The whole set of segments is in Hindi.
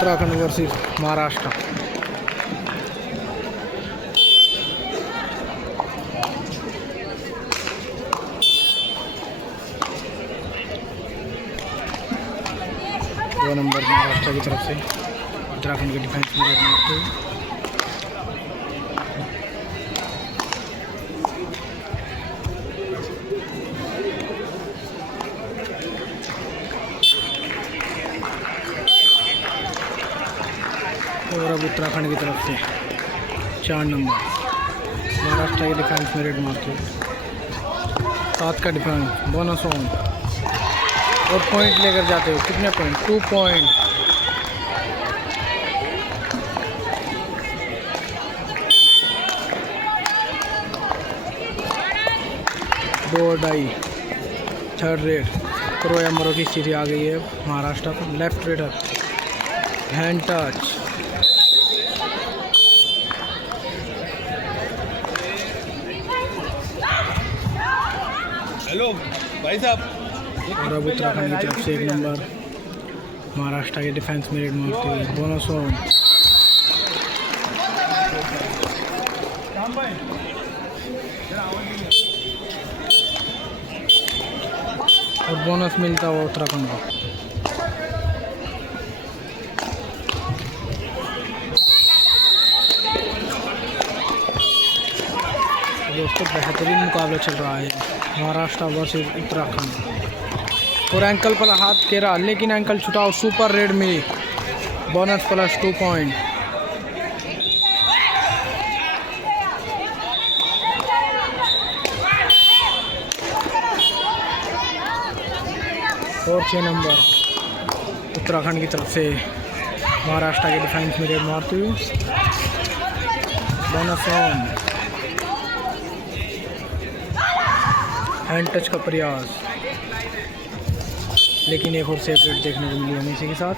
उत्तराखंड वर्सेस महाराष्ट्र। दो नंबर महाराष्ट्र की तरफ से उत्तराखंड के डिफेंस में रेड मारते हुए। और अब उत्तराखंड की तरफ से 4 नंबर महाराष्ट्र के डिफेंस में रेड मारते हुए। 7 का डिफेंस बोनस ऑन और पॉइंट लेकर जाते हो। कितने पॉइंट? 2 पॉइंट। दो डाई थर्ड रेड। क्रो या मरो की स्थिति आ गई है महाराष्ट्र को। Left raider hand touch hello भाई साहब। और अब उत्तराखंड की तरफ से 1 नंबर महाराष्ट्र के डिफेंस में रेड मारते हुए। बोनस ऑन और बोनस मिलता हुआ उत्तराखंड को। दोस्तों बेहतरीन मुकाबला चल रहा है महाराष्ट्र वर्सेस उत्तराखंड। और एंकल पर हाथ घेरा लेकिन एंकल छुटाओ। सुपर रेड मिली। Bonus plus 2 point. और 6 नंबर उत्तराखंड की तरफ से महाराष्ट्र के डिफेंस में रेड मारते हुए। बोनस ऑन हैंड टच का प्रयास लेकिन एक और सेपरेट देखने को मिली हमें इसी के साथ।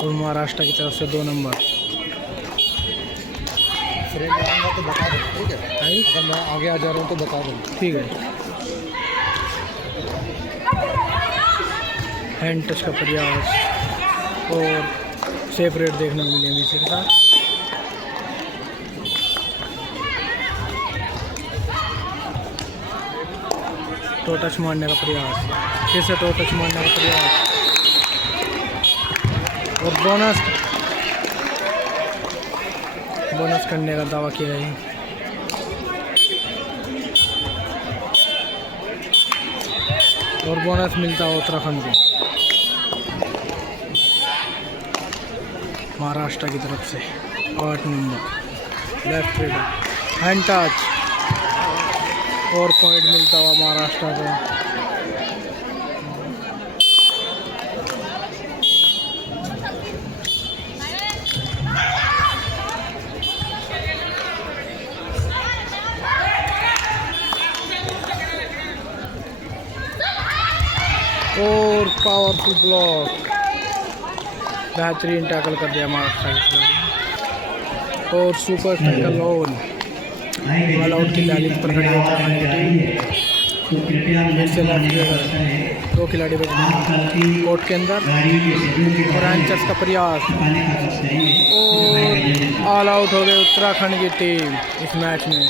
और महाराष्ट्र की तरफ से 2 नंबर। तो बता दो, ठीक है? अगर मैं आगे आ जा रहा हूँ तो बता दो। ठीक है। हैंड टच का प्रयास और सेपरेट देखने को मिली हमें इसी के साथ। टो टच मारने का प्रयास। फिर से टो टच मारने का प्रयास और बोनस करने का दावा किया है। और बोनस मिलता है उत्तराखंड को। महाराष्ट्र की तरफ से 8 number left raider hand touch और पॉइंट मिलता हुआ महाराष्ट्र को। और पावरफुल ब्लॉक। बेहतरीन टैकल कर दिया महाराष्ट्र के खिलाड़ी। और super tackle on all out की तारीफ पर खड़ी है उत्तराखंड की टीम। 2 खिलाड़ी बचे हैं कोर्ट के अंदर। और हैंड का प्रयास और ऑल आउट हो गए उत्तराखंड की टीम इस मैच में।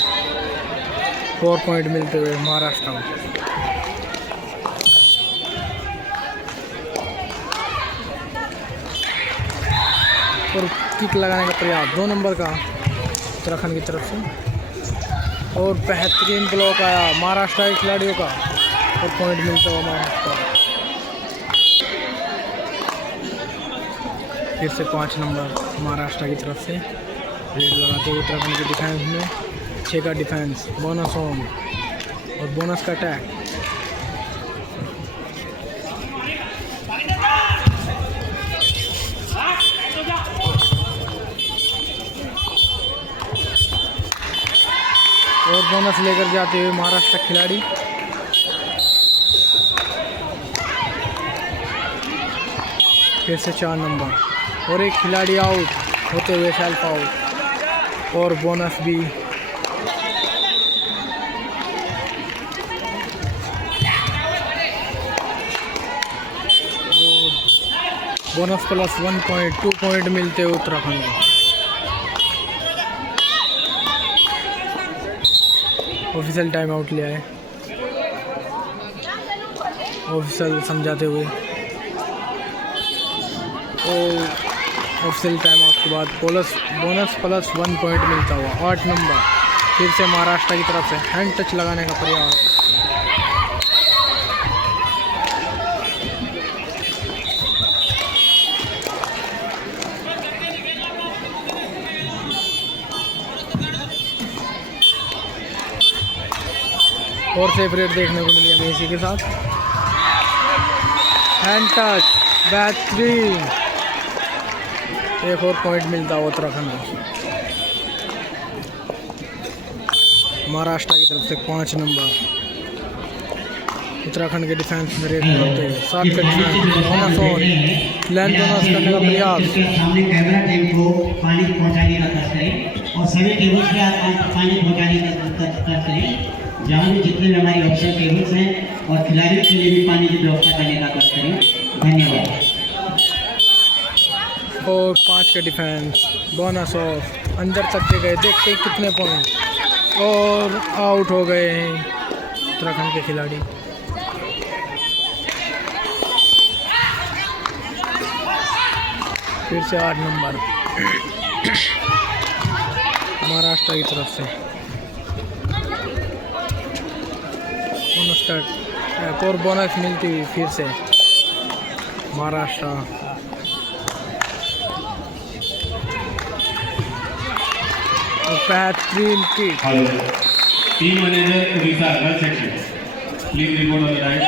4 पॉइंट मिलते हुए महाराष्ट्र को। और किक लगाने का प्रयास 2 नंबर का उत्तराखंड की तरफ से। और बेहतरीन ब्लॉक आया महाराष्ट्र के खिलाड़ियों का और पॉइंट मिलता हुआ महाराष्ट्र। फिर से 5 नंबर महाराष्ट्र की तरफ से रेड लगाते हुए उत्तराखंड के डिफेंस में। 6 का डिफेंस बोनस ऑन और बोनस का अटैक। और बोनस लेकर जाते हुए महाराष्ट्र खिलाड़ी। फिर से 4 नंबर और एक खिलाड़ी आउट होते हुए सेल्फ आउट और बोनस भी। बोनस प्लस 1 पॉइंट, 2 पॉइंट मिलते हैं उत्तराखंड को। ऑफिशियल टाइम आउट लिया है ऑफिशियल समझाते हुए। और ऑफिशियल टाइम आउट के बाद बोनस प्लस 1 पॉइंट मिलता हुआ 8 नंबर फिर से महाराष्ट्र की तरफ से हैंड टच लगाने का प्रयास। और सेफ रेट देखने को मिली हमें इसी के साथ। हैंड टच बेहतरीन, एक और पॉइंट मिलता है उत्तराखंड को। महाराष्ट्र की तरफ से 5 नंबर उत्तराखंड के डिफेंस में रेट करते हैं। 7 का डिफेंस लेंथ बोनस करने का प्रयास। सामने कैमरा टीम को पानी पहुंचाने का कष्ट करें और सभी टेबल्स पे आप पानी पहुंचाने का कष्ट करें। जहाँ भी जितने भी हमारी ऑफिसर टेबल्स हैं और खिलाड़ियों के लिए भी पानी की व्यवस्था करने का कष्ट करें। धन्यवाद। और 5 का डिफेंस बोनस ऑफ अंदर तक के गए, देखते हैं कितने पॉइंट। और आउट हो गए हैं उत्तराखंड के खिलाड़ी। फिर से 8 नंबर महाराष्ट्र की तरफ से। बोनस का एक और बोनस मिलती हुई फिर से महाराष्ट्र। बेहतरीन kick. Team manager Orissa girl section please report on the time.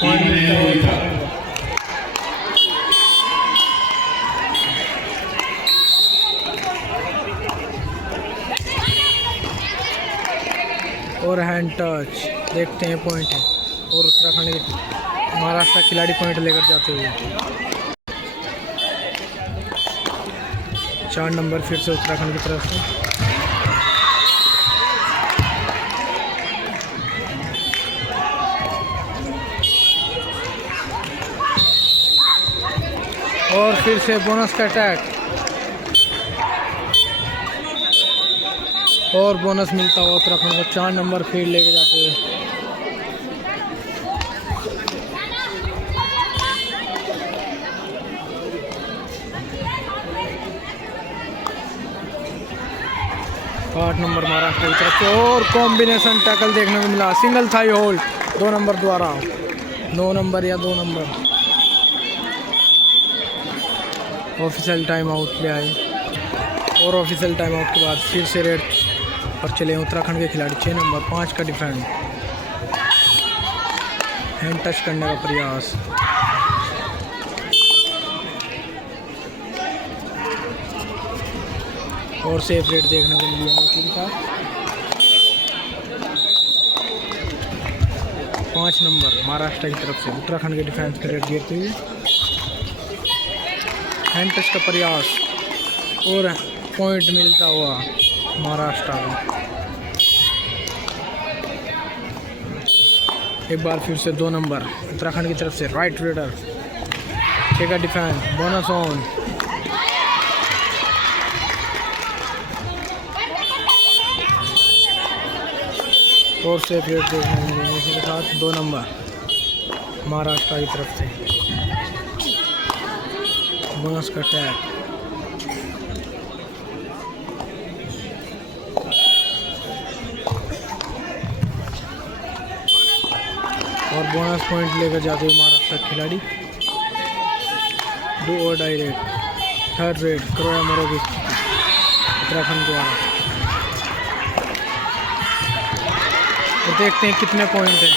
Team manager Orissa. और हैंड टच देखते हैं पॉइंट है। और उत्तराखंड के महाराष्ट्र खिलाड़ी पॉइंट लेकर जाते हुए 4 नंबर फिर से उत्तराखंड की तरफ से। और फिर से बोनस का अटैक और बोनस मिलता हुआ उत्तराखंड को। 4 नंबर फील्ड लेके जाते हैं। आठ नंबर महाराष्ट्र की तरफ से और कॉम्बिनेशन टैकल देखने को मिला। सिंगल थाई होल्ड 2 नंबर द्वारा। 9 नंबर या 2 नंबर। ऑफिशियल टाइम आउट ले आए और ऑफिशियल टाइम आउट के बाद फिर से रेड पर चले उत्तराखंड के खिलाड़ी। 6 नंबर 5 का डिफेंस हैंड टच करने का प्रयास। और सेफ रेट देखने को मिली है टीम का। 5 नंबर महाराष्ट्र की तरफ से उत्तराखंड के डिफेंस के रेट गिरते हुए हैंड टच का प्रयास और पॉइंट मिलता हुआ महाराष्ट्र को। एक बार फिर से 2 नंबर उत्तराखंड की तरफ से राइट रेडर। 6 का डिफेंस बोनस ऑन। और सेफ रेट देखने को मिलेंगे इसी के साथ। 2 नंबर महाराष्ट्र की तरफ से बोनस का टैग। और बोनस पॉइंट लेकर जाते हुए महाराष्ट्र खिलाड़ी। डू और डाई रेट 3rd रेट करोया मरो की स्थिति उत्तराखंड द्वारा। तो देखते हैं कितने पॉइंट हैं।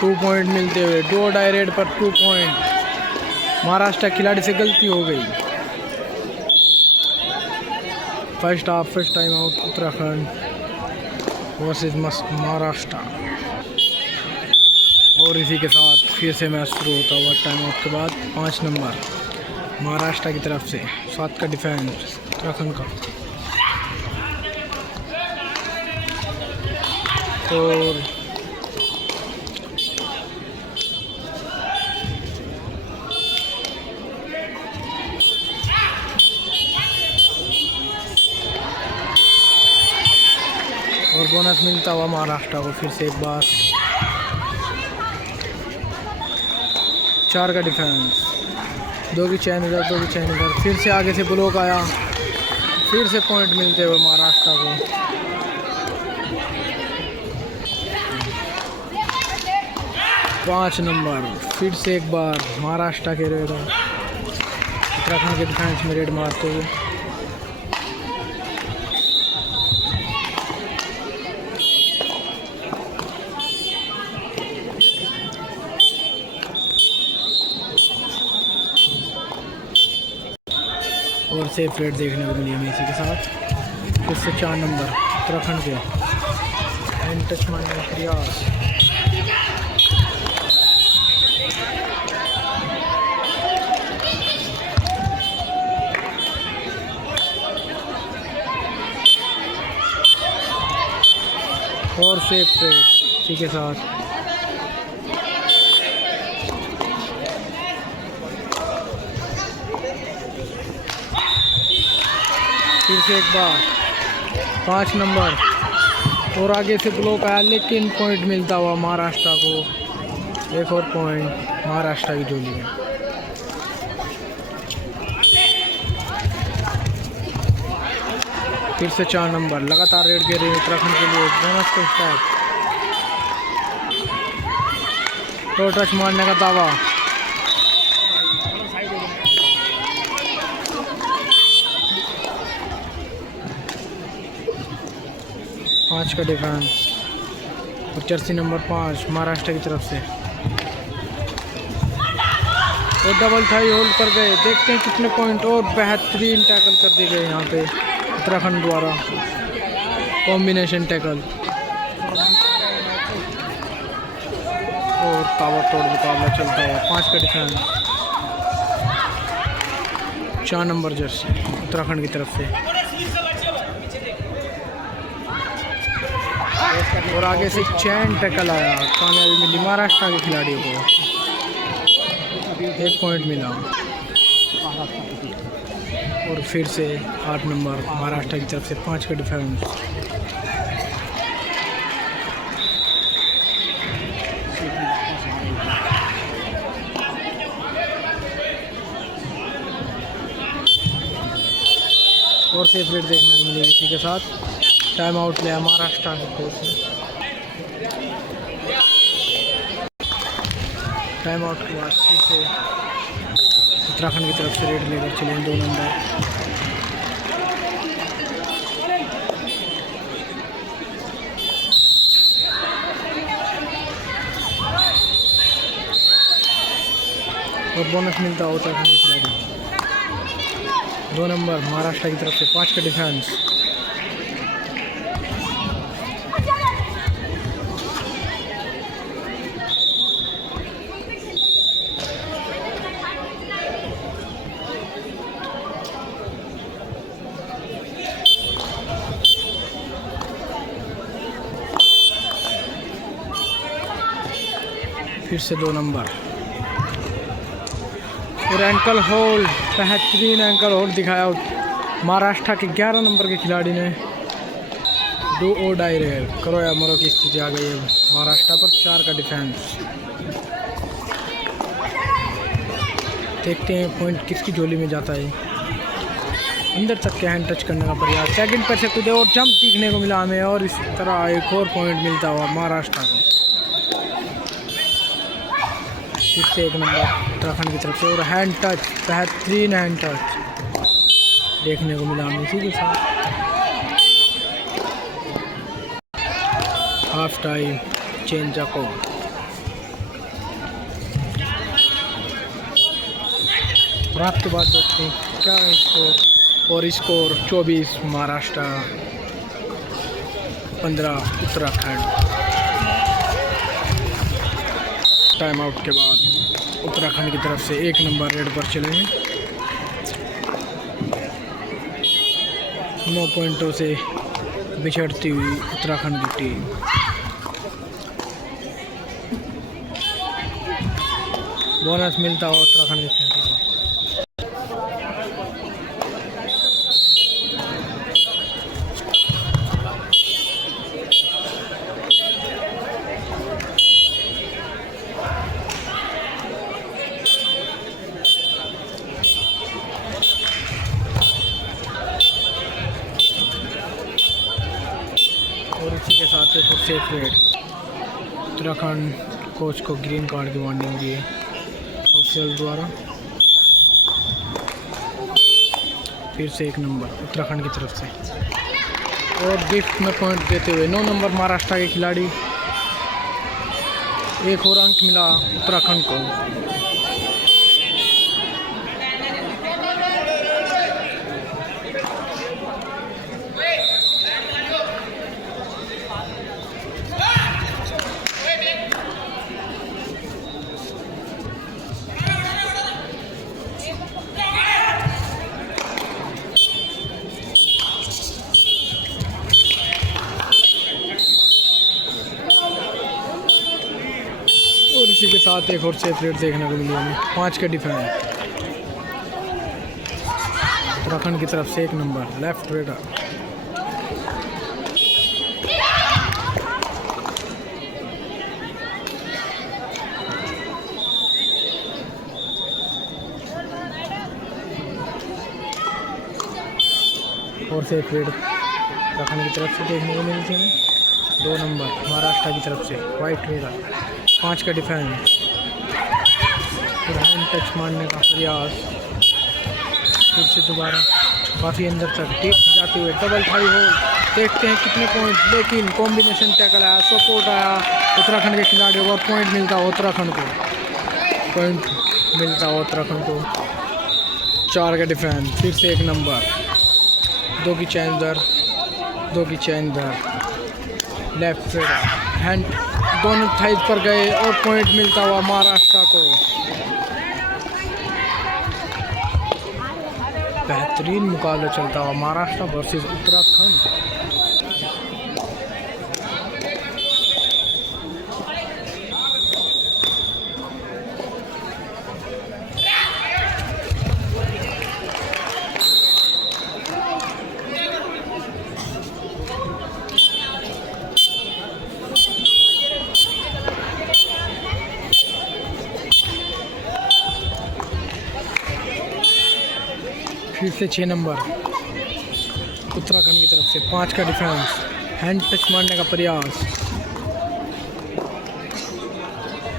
2 पॉइंट मिलते हुए डू और डाई रेट पर 2 पॉइंट। महाराष्ट्र खिलाड़ी से गलती हो गई। First half first time out Uttarakhand versus Maharashtra. और इसी के साथ फिर से मैच शुरू होता हुआ टाइम आउट के बाद 5 नंबर महाराष्ट्र की तरफ से। 7 का डिफेंस उत्तराखंड का। और बोनस मिलता हुआ महाराष्ट्र को फिर से एक बार। 4 का डिफेंस, 2 की चैन इधर, 2 की चैन इधर, फिर से आगे से ब्लॉक आया, फिर से पॉइंट मिलते हुए महाराष्ट्र को। 5 नंबर, फिर से एक बार महाराष्ट्र के रेड, उत्तराखंड के डिफेंस में रेड मारते हुए। और सेफ रेड देखने को मिली हमें इसी के साथ। फिर से 4 नंबर उत्तराखंड के एंड टच मारने का प्रयास। और सेफ रेड इसी के साथ। फिर से एक बार 5 नंबर और आगे से ब्लॉक आया, लेकिन पॉइंट मिलता हुआ महाराष्ट्र को। एक और पॉइंट महाराष्ट्र की झोली में। फिर से 4 नंबर लगातार रेड गिर रही है उत्तराखंड के लिए। बोनस को स्टार्ट, तो टच मारने का दावा। पाँच का डिफेंस और जर्सी नंबर 5 महाराष्ट्र की तरफ से। और डबल थाई होल्ड कर गए। देखते हैं कितने पॉइंट। और बेहतरीन टैकल कर दी गई यहाँ पे उत्तराखंड द्वारा, कॉम्बिनेशन टैकल। और ताबड़तोड़ मुकाबला चलता हुआ। 5 का डिफेंस, 4 नंबर जर्सी उत्तराखंड की तरफ से। और आगे से चैन टैकल आया, कामयाबी मिली महाराष्ट्र के खिलाड़ियों को। 1 पॉइंट मिला। और फिर से 8 नंबर महाराष्ट्र की तरफ से 5 का डिफेंस। और सेफ रेड देखने को मिलेगी इसी के साथ। टाइम आउट लिया महाराष्ट्र के कोच ने। टाइम आउट के बाद फिर से उत्तराखंड की तरफ से रेड लेकर चले 2 नंबर। और बोनस मिलता है उत्तराखंड की खिलाड़ी। 2 नंबर महाराष्ट्र की तरफ से 5 का डिफेंस। फिर से 2 नंबर और एंकल होल्ड, बेहतरीन एंकल होल्ड दिखाया महाराष्ट्र के 11 नंबर के खिलाड़ी ने। डू ओ डाई रेड, करो या मरो की स्थिति आ गई है महाराष्ट्र पर। 4 का डिफेंस। देखते हैं पॉइंट किसकी झोली में जाता है। अंदर तक के हैंड टच करने का प्रयास, सेकंड पर से कूदे और जंप दिखने को मिला हमें। और इस तरह एक और पॉइंट मिलता हुआ महाराष्ट्र को। फिर से 1 नंबर उत्तराखंड की तरफ से। और हैंड टच, बेहतरीन हैंड टच देखने को मिला हमें इसी के साथ। हाफ टाइम चेंज को रात के बाद देखते हैं क्या है स्कोर। और score 24 Maharashtra, 15 Uttarakhand. Time out के बाद उत्तराखंड की तरफ से 1 नंबर रेड पर चले हैं। 9 पॉइंटों से बिछड़ती हुई उत्तराखंड की टीम। बोनस मिलता हुआ उत्तराखंड की टीम को। Safe raid. उत्तराखंड कोच को ग्रीन कार्ड की वार्निंग दी है ऑफिशियल द्वारा। फिर से 1 नंबर उत्तराखंड की तरफ से। और गिफ्ट में पॉइंट देते हुए 9 नंबर महाराष्ट्र के खिलाड़ी। एक और अंक मिला उत्तराखंड को। और इसी के साथ एक और सेफ रेड देखने को मिली हमें 5 के डिफेंड। उत्तराखंड की तरफ से 1 नंबर लेफ्ट रेडर। और सेफ रेड उत्तराखंड की तरफ से देखने को मिली थी हमें 2 नंबर महाराष्ट्र की तरफ से वाइट रेडर। 5 का डिफेंस। हैंड टच मारने का प्रयास। फिर से दोबारा काफ़ी अंदर तक टीप जाते हुए डबल थाई हो। देखते हैं कितने पॉइंट, लेकिन कॉम्बिनेशन टैकल आया, सपोर्ट आया उत्तराखंड के खिलाड़ी और पॉइंट मिलता है उत्तराखंड को। पॉइंट मिलता है उत्तराखंड को। 4 का डिफेंस। फिर से 1 नंबर। 2 की चैन दर, 2 की चैन दर। लेफ्ट रेडर हैंड दोनों थाइज पर गए और पॉइंट मिलता हुआ महाराष्ट्र को। बेहतरीन मुकाबला चलता हुआ महाराष्ट्र वर्सेस उत्तराखंड। फिर से 6 नंबर उत्तराखंड की तरफ से 5 का डिफेंस। हैंड टच मारने का प्रयास,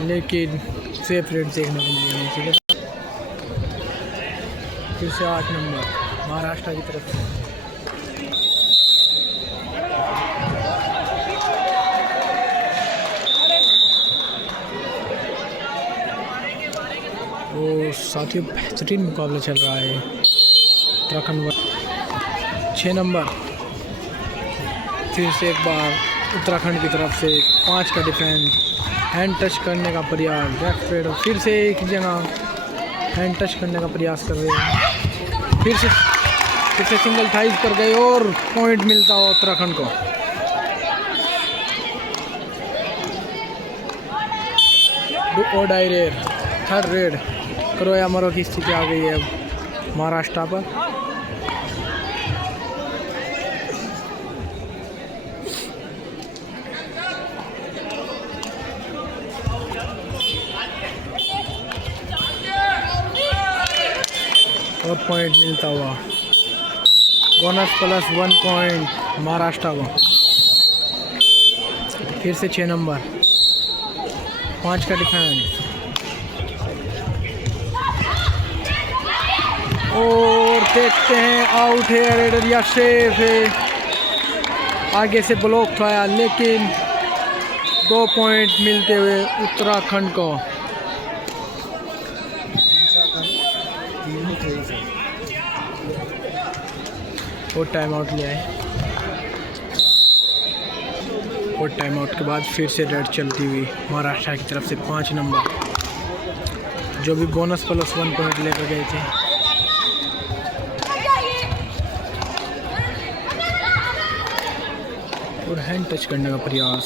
लेकिन सेफ रेड देखने को मिली इसी के साथ। फिर से 8 नंबर महाराष्ट्र की तरफ से। वो साथियों बेहतरीन मुकाबला चल रहा है उत्तराखंड। 6 नंबर फिर से एक बार उत्तराखंड की तरफ से 5 का डिफेंस। हैंड टच करने का प्रयास। लेफ्ट रेडर फिर से एक जगह हैंड टच करने का प्रयास कर रहे हैं। फिर से सिंगल थाइज पर गए और पॉइंट मिलता हो उत्तराखंड को। और डाई रेड, थर्ड रेड करो या मरो की स्थिति आ गई है अब महाराष्ट्र पर। और पॉइंट मिलता हुआ बोनस प्लस 1 पॉइंट महाराष्ट्र को। फिर से 6 नंबर 5 का डिफेंस। और देखते हैं आउट है रेडर या सेफ है। आगे से ब्लॉक था लेकिन 2 पॉइंट मिलते हुए उत्तराखंड को। और टाइम आउट लिया है। और टाइम आउट के बाद फिर से रेड चलती हुई महाराष्ट्र की तरफ से 5 नंबर जो भी बोनस प्लस 1 पॉइंट लेकर गए थे। और हैंड टच करने का प्रयास,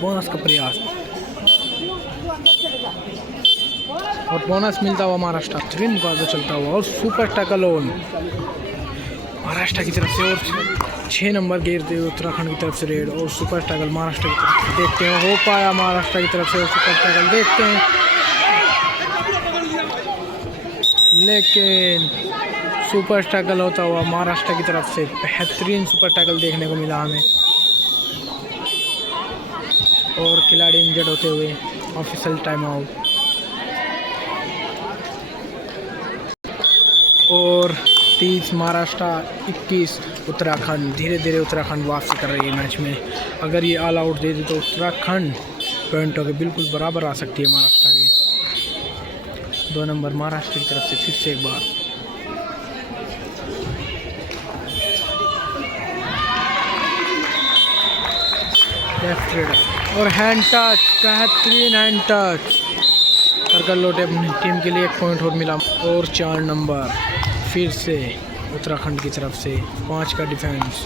बोनस का प्रयास और बोनस मिलता हुआ महाराष्ट्र। बेहतरीन मुकाबला चलता हुआ और सुपर टैकल ऑन महाराष्ट्र की तरफ से। और 6 नंबर घेरते हुए उत्तराखंड की तरफ से रेड और सुपर टैकल महाराष्ट्र की तरफ से। देखते हैं हो पाया महाराष्ट्र की तरफ से सुपर टैकल, देखते हैं, लेकिन सुपर टैकल होता हुआ महाराष्ट्र की तरफ से बेहतरीन सुपर टैकल देखने को मिला हमें, और खिलाड़ी इंजर्ड होते हुए ऑफिशियल टाइम आउट। और 30 महाराष्ट्र 21 उत्तराखंड। धीरे धीरे उत्तराखंड वापसी कर रही है मैच में। अगर ये ऑल आउट दे दी तो उत्तराखंड पॉइंटों के बिल्कुल बराबर आ सकती है महाराष्ट्र के। 2 नंबर महाराष्ट्र की तरफ से फिर से एक बार लेफ्ट रेड और हैंड टच, बेहतरीन हैंड टच कर लौटे अपनी टीम के लिए। 1 पॉइंट और मिला। और 4 नंबर फिर से उत्तराखंड की तरफ से 5 का डिफेंस।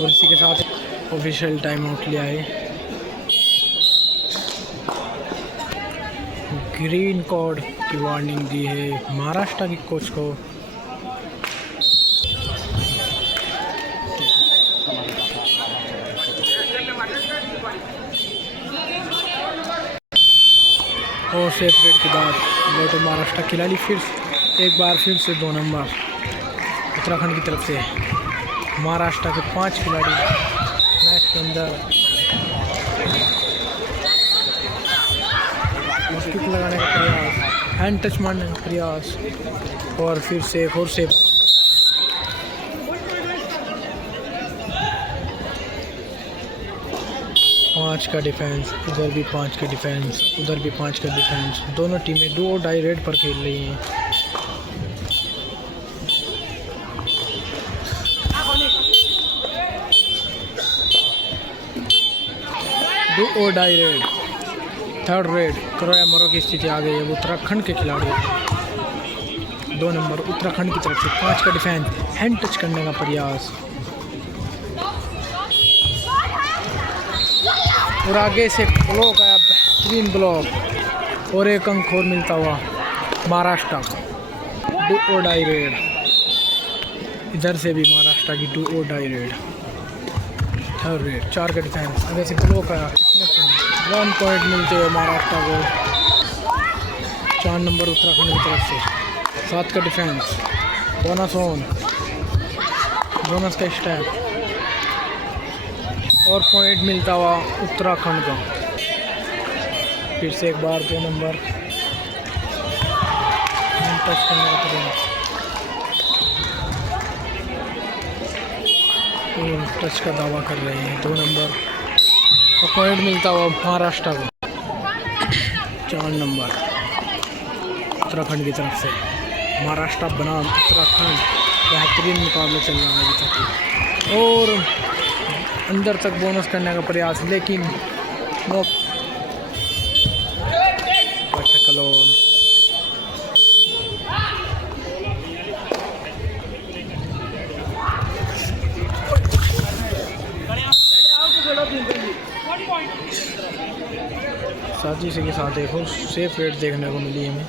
और इसी के साथ ऑफिशियल टाइम आउट लिया है। ग्रीन कार्ड की वार्निंग दी है महाराष्ट्र की कोच को। और सेफ रेड के बाद लौटे महाराष्ट्र खिलाड़ी। फिर एक बार फिर से 2 नंबर उत्तराखंड की तरफ से महाराष्ट्र के 5 खिलाड़ी मैच के अंदर किक लगाने का प्रयास, हैंड टच मारने का प्रयास, और फिर से एक और से 5 का डिफेंस। उधर भी 5 का डिफेंस, उधर भी 5 का डिफेंस। दोनों टीमें डू और डाई रेड पर खेल रही हैं। डू और डाई रेड, थर्ड रेड करो या मरो की स्थिति आ गई है उत्तराखंड के खिलाड़ी। 2 नंबर उत्तराखंड की तरफ से 5 का डिफेंस, हैंड टच करने का प्रयास, और आगे से ब्लॉक आया, बेहतरीन ब्लॉक, और 1 अंक और मिलता हुआ महाराष्ट्र को। डू और डाई रेड, इधर से भी महाराष्ट्र की डू और डाई रेड। थर्ड रेड 4 का डिफेंस, आगे से ब्लॉक आया, 1 पॉइंट मिलते हुए महाराष्ट्र को। 4 नंबर उत्तराखंड की तरफ से 7 का डिफेंस, बोनस ऑन, बोनस का स्टैप, और पॉइंट मिलता हुआ उत्तराखंड को। फिर से एक बार 2 नंबर टच करने का प्रयास, टच का दावा कर रहे हैं 2 नंबर, और पॉइंट मिलता हुआ महाराष्ट्र को। 4 नंबर उत्तराखंड की तरफ से महाराष्ट्र बनाम उत्तराखंड, बेहतरीन मुकाबला चल रहा है अभी तक। और अंदर तक बोनस करने का प्रयास, लेकिन नो साथ ही के साथ देखो सेफ रेट देखने को मिली हमें,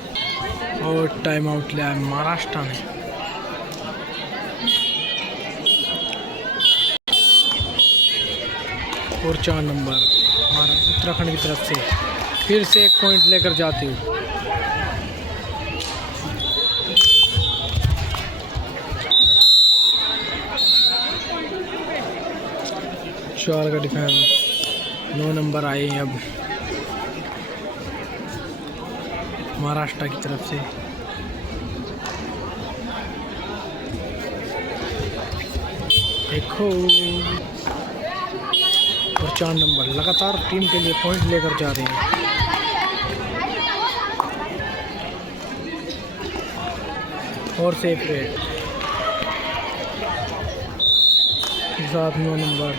और टाइम आउट लिया है महाराष्ट्र ने। और 4 नंबर हमारा उत्तराखंड की तरफ से फिर से 1 पॉइंट लेकर जाती हूँ। चार का डिफेंस, 9 नंबर आए हैं अब महाराष्ट्र की तरफ से। देखो, और 4 नंबर लगातार टीम के लिए पॉइंट लेकर जा रहे हैं। और सेफ रेट साथ 9 नंबर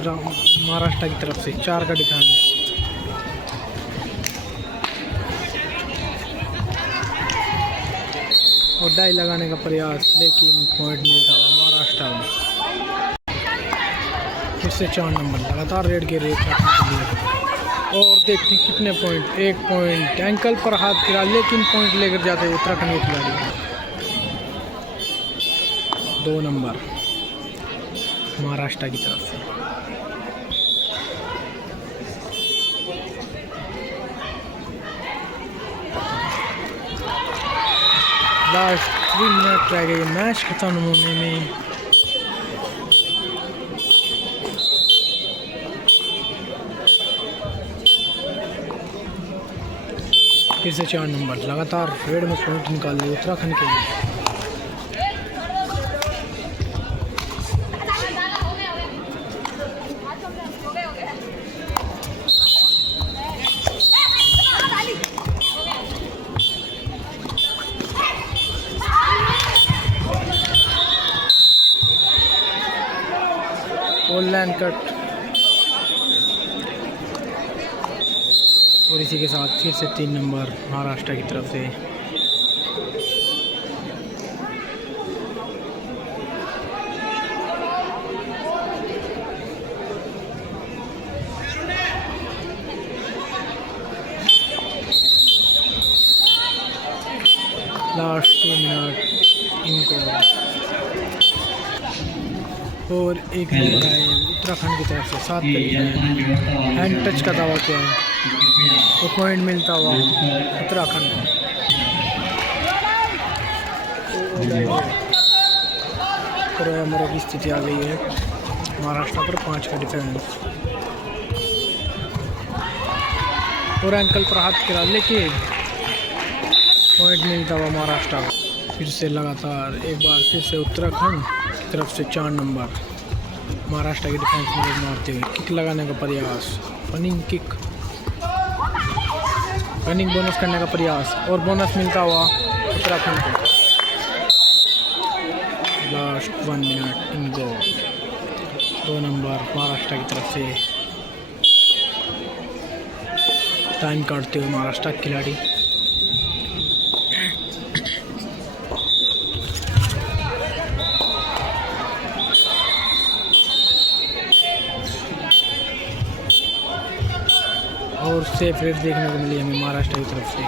महाराष्ट्र की तरफ से 4 का डिफेंस, और डाई लगाने का प्रयास, लेकिन पॉइंट मिलता हुआ महाराष्ट्र में। फिर से 4 नंबर लगातार रेड के रेट रखने के लिए, और देखते कितने पॉइंट। 1 पॉइंट, एंकल पर हाथ गिरा, लेकिन पॉइंट लेकर जाते हैं उत्तराखंड के खिलाड़ी। 2 नंबर महाराष्ट्र की तरफ से। लास्ट 3 मिनट रह गए मैच खत्म होने में। फिर से 4 नंबर लगातार रेड में पॉइंट निकाल लिए उत्तराखंड के लिए। लाइन कट और इसी के साथ फिर से 3 नंबर महाराष्ट्र की तरफ से। लास्ट 2 मिनट इनको और 1 नंबर आए उत्तराखंड की तरफ से। 7 हैंड टच का दावा किया है तो पॉइंट मिलता हुआ उत्तराखंड को। मरे की स्थिति आ गई है महाराष्ट्र पर 5 का डिफेंस और एंकल पर हाथ गिरा लेके पॉइंट मिलता हुआ महाराष्ट्र को। फिर से लगातार एक बार फिर से उत्तराखंड की तरफ से 4 नंबर महाराष्ट्र के डिफेंस में मारते हुए किक लगाने का प्रयास, रनिंग किक, रनिंग बोनस करने का प्रयास और बोनस मिलता हुआ उत्तराखंड को। Last 1 minute in go 2 number Maharashtra की तरफ से। टाइम काटते हुए महाराष्ट्र के खिलाड़ी। और सेफ रेट देखने को मिली हमें महाराष्ट्र की तरफ से।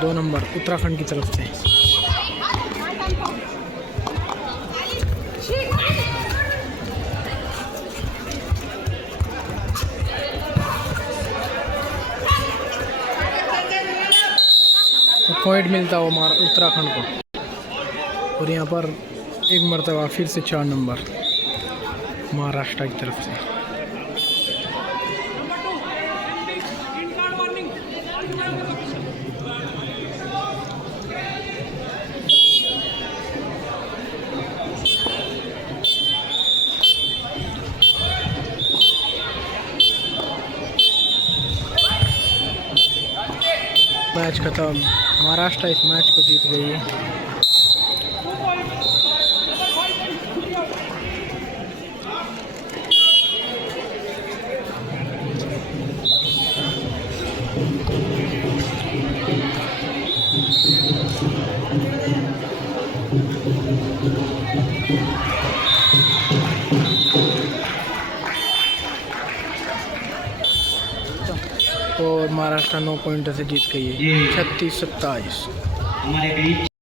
2 नंबर उत्तराखंड की तरफ से। तो पॉइंट मिलता हो उत्तराखंड को और यहाँ पर एक मरतबा फिर से 4 नंबर महाराष्ट्र की तरफ से। मैच खत्म, महाराष्ट्र इस मैच को जीत गई है। और महाराष्ट्र 9 पॉइंट से जीत गई है 36-27। हमारे बीच